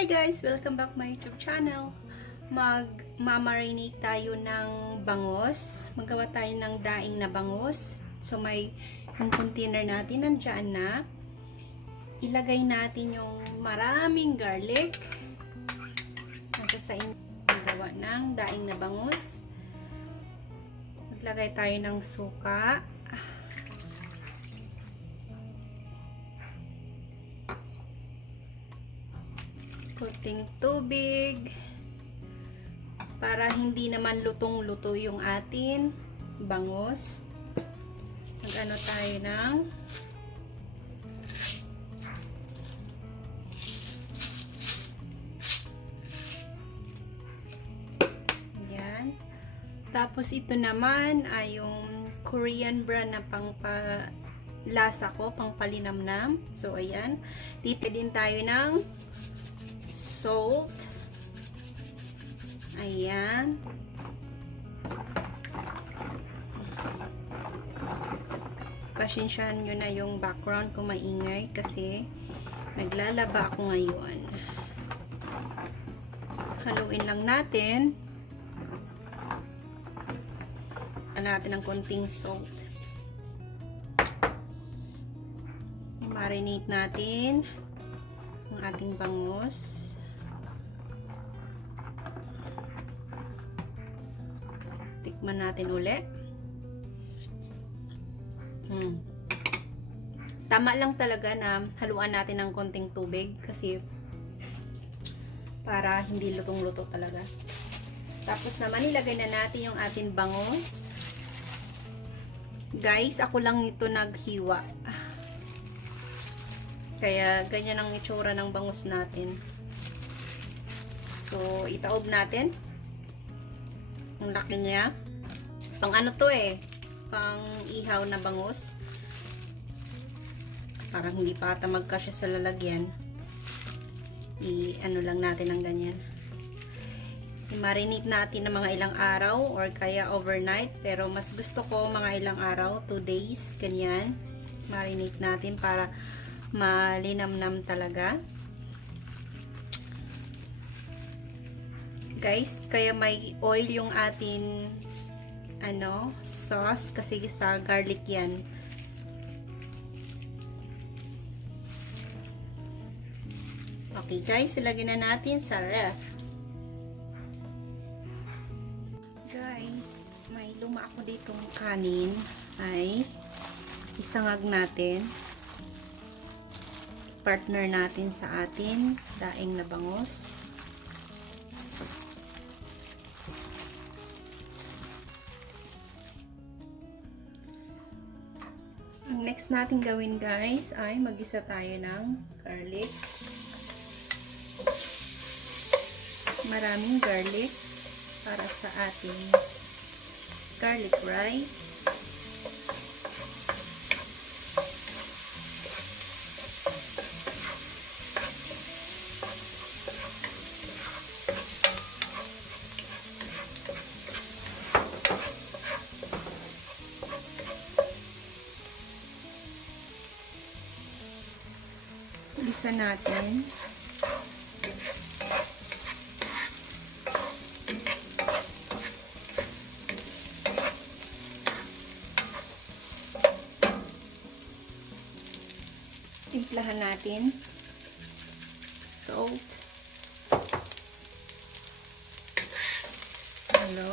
Hi guys! Welcome back my YouTube channel. Mag-marinate tayo ng bangos. Magawa tayo ng daing na bangos. So may yung container natin nandyan na. Ilagay natin yung maraming garlic. Nasa sa inyo gawa ng daing na bangos. Maglagay tayo ng suka. Kunting tubig para hindi naman lutong-luto yung atin bangos. Mag-ano tayo ng yan. Tapos ito naman ay yung Korean brand na lasa ko, pang palinamnam. So ayan, dito din tayo ng salt. Ayan. Pasensyahan nyo na yung background ko maingay kasi naglalaba ako ngayon. Haluin lang natin. Ng konting salt. Marinate natin ang ating bangus. Tikman natin ulit. Tama lang talaga na haluan natin ng konting tubig kasi para hindi lutong-luto talaga. Tapos naman ilagay na natin yung ating bangus. Guys, ako lang ito naghiwa. Kaya ganyan ang itsura ng bangus natin. So, itaob natin. Ang laki niya. Pang ano to eh. Pang ihaw na bangus. Parang hindi pa ata magkasya sa lalagyan. I-ano lang natin ng ganyan. I-marinate natin ng mga ilang araw or kaya overnight. Pero mas gusto ko mga ilang araw, 2 days, ganyan. Marinate natin para malinamnam talaga. Guys, kaya may oil yung atin sauce kasi sa garlic yan. Okay guys, ilagay na natin sa ref. Guys, may luma ako ditong kanin ay isangag natin. Partner natin sa atin daing na bangus. Ang next natin gawin guys ay mag-isa tayo ng garlic. Maraming garlic para sa ating garlic rice. Isa natin. Timplahan natin. Salt. Halo.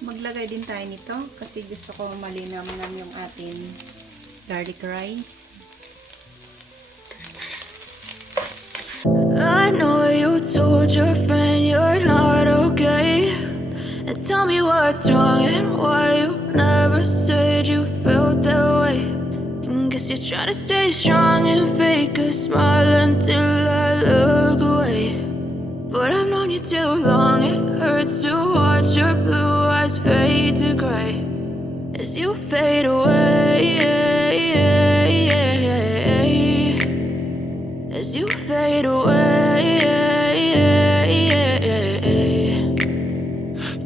Maglagay din tayo nito kasi gusto ko malinamnam yung ating garlic rice. I know you told your friend you're not okay, and tell me what's wrong and why you never said you felt that way. And guess you're trying to stay strong and fake a smile until I look away. But I've known you too long, it hurts to watch your blue eyes fade to gray as you fade away. As you fade away.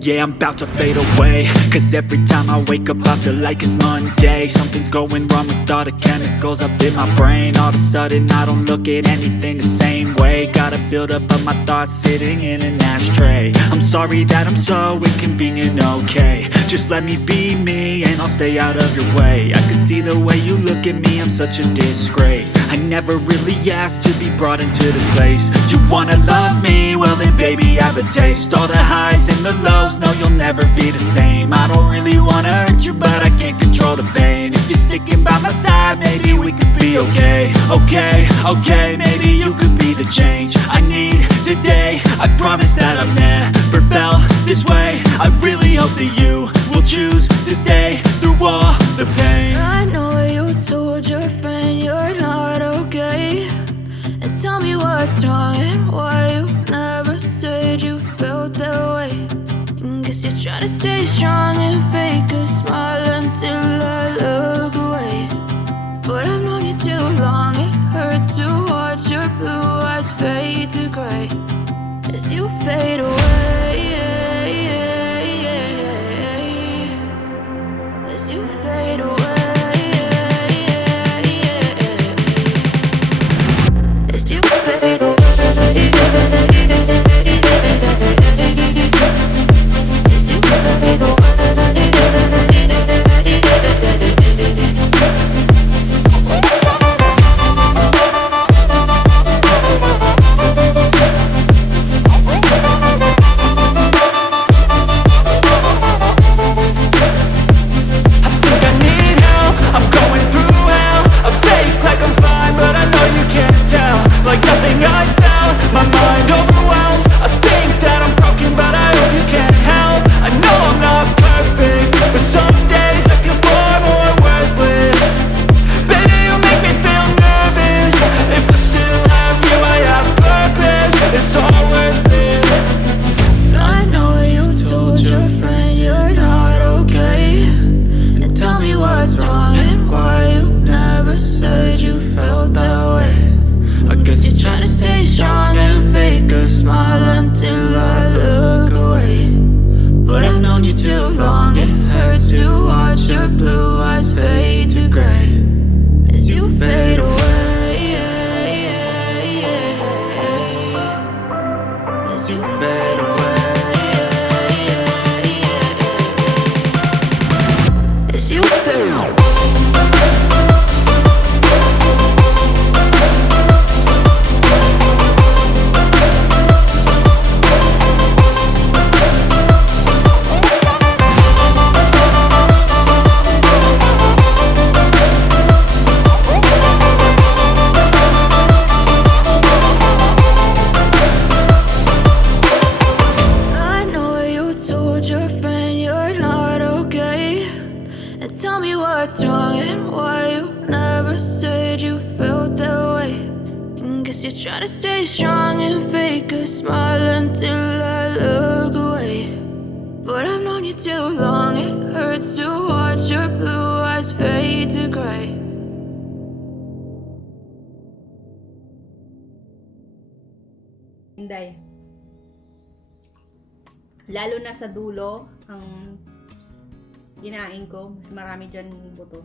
Yeah, I'm about to fade away, cause every time I wake up I feel like it's Monday. Something's going wrong with all the chemicals up in my brain. All of a sudden I don't look at anything the same way. Gotta build up of my thoughts sitting in an ashtray. I'm sorry that I'm so inconvenient, okay. Just let me be me and I'll stay out of your way. I can see the way you look at me, I'm such a disgrace. I never really asked to be brought into this place. You wanna love me? Well then baby have a taste. All the highs and the lows, no you'll never be the same. I don't really wanna hurt you but I can't control the pain. If you're sticking by my side, maybe we could be okay. Okay, maybe you could be the change I need today. I promise that I've never felt this way. I really hope that you will choose to stay through all the pain. I know you told your friend you're not okay, and tell me what's wrong and why you never said you felt that way. Guess you're trying to stay strong and fake a smile until I look away. But I've known you too long, it hurts to watch your blue eyes fade to gray as you fade away. As you fade away. As you fade away. Tell me what's wrong and why you never said you felt that way. Guess you're trying to stay strong and fake a smile until I look away. But I've known you too long, it hurts to watch your blue eyes fade to gray. Inday. Lalo na sa dulo, ang kinain ko, mas marami dyan buto.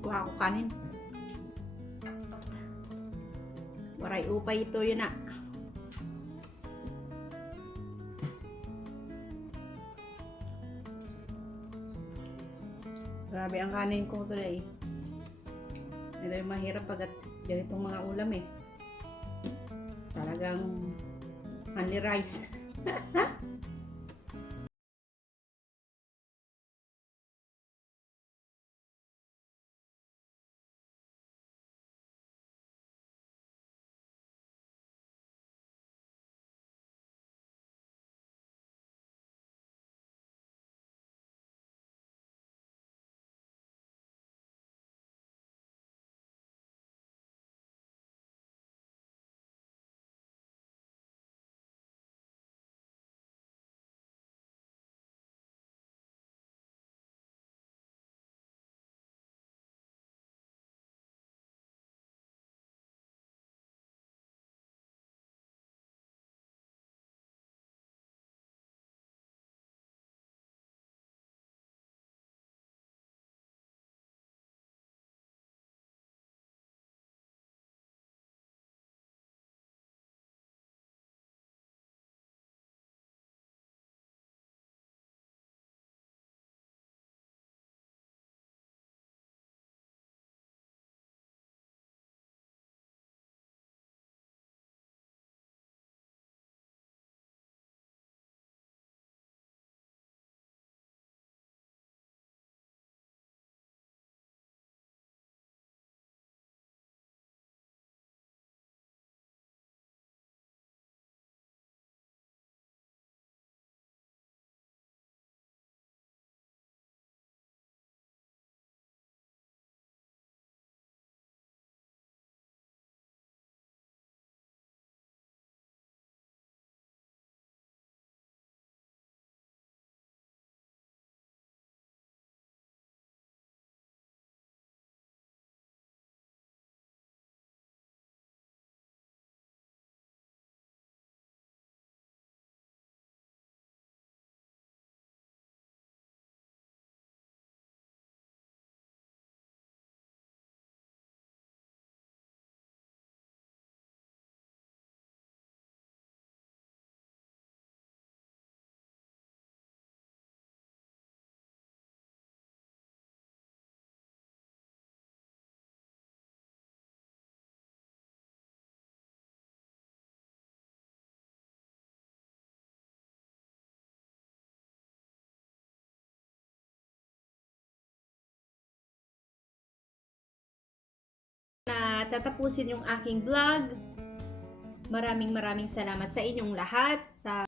Kuha ko kanin. Waray upay ito yun na. Grabe ang kanin ko today. Ito yung mahirap pag ganitong mga ulam eh. Talagang only rice. tatapusin yung aking vlog. Maraming salamat sa inyong lahat sa